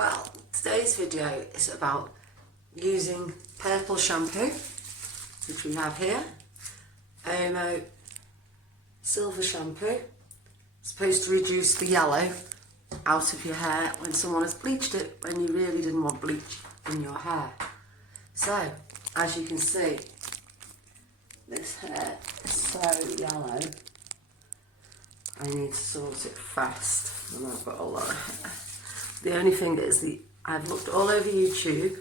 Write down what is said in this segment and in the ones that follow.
Well, today's video is about using purple shampoo, which we have here. OSMO silver shampoo. It's supposed to reduce the yellow out of your hair when someone has bleached it when you really didn't want bleach in your hair. So, as you can see, this hair is so yellow. I need to sort it fast, and I've got a lot of hair. The only thing is, I've looked all over YouTube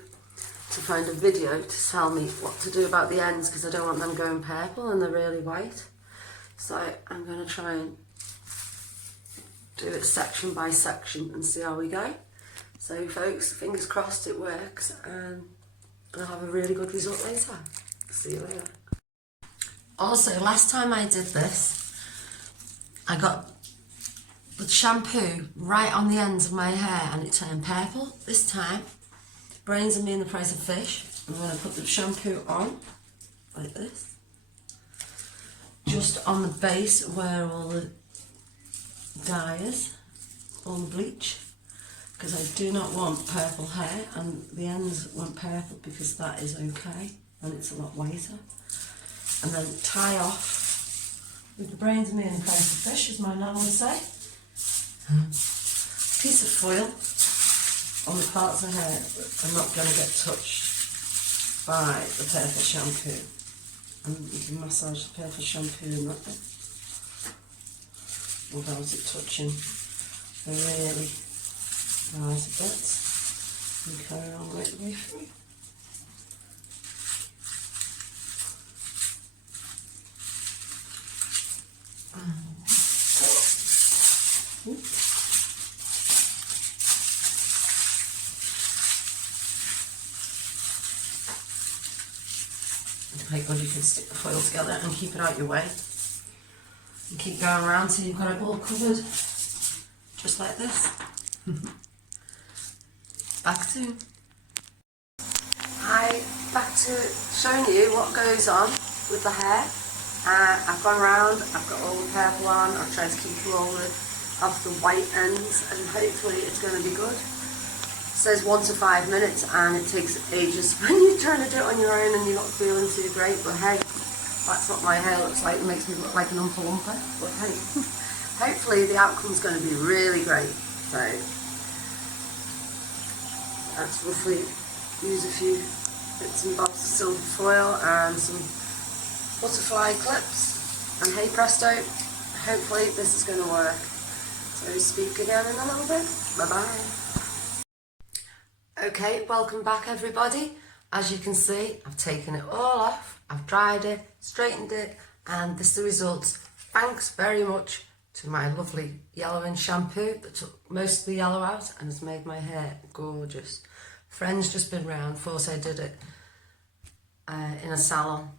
to find a video to tell me what to do about the ends, because I don't want them going purple and they're really white. So I'm going to try and do it section by section and see how we go. So folks, fingers crossed it works, and I'll have a really good result later. See you later. Also, last time I did this, I got the shampoo right on the ends of my hair and it turned purple. This time, brains are me in the price of fish. I'm going to put the shampoo on, like this, just on the base where all the dye is, all the bleach, because I do not want purple hair, and the ends went purple because that is okay and it's a lot whiter. And then tie off with the brains of me in the price of fish, as my nan would say. Piece of foil on the parts of hair that are not going to get touched by the purple shampoo. And you can massage the purple shampoo in that bit without it touching the really lighter bits. And carry on right the way through. Quite good, you can stick the foil together and keep it out your way. And keep going around till you've got it all covered, just like this. Back soon. Hi, back to showing you what goes on with the hair. I've gone around, I've got all the purple on, I've tried to keep all of the white ends, and hopefully it's going to be good. It says 1 to 5 minutes, and it takes ages when you're trying to do it on your own and you're not feeling too great, but hey, that's what my hair looks like. It makes me look like an Oompa Loompa, but hey, hopefully the outcome's going to be really great. So that's roughly, use a few bits and bobs of silver foil and some butterfly clips, and hey presto, hopefully this is going to work. So speak again in a little bit. Bye bye. Okay, welcome back everybody. As you can see, I've taken it all off, I've dried it, straightened it, and this is the results. Thanks very much to my lovely yellowing shampoo that took most of the yellow out and has made my hair gorgeous. Friend's just been round, thought I did it in a salon.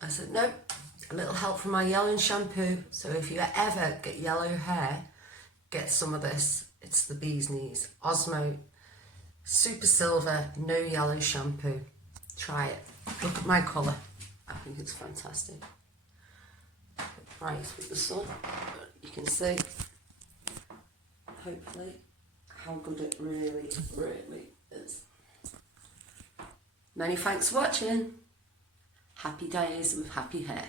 I said, nope, a little help from my yellowing shampoo. So if you ever get yellow hair, get some of this. It's the bee's knees. OSMO SuperSilver No Yellow Shampoo. Try it. Look at my colour. I think it's fantastic. Bright with the sun, but you can see, hopefully, how good it really, really is. Many thanks for watching. Happy days with happy hair.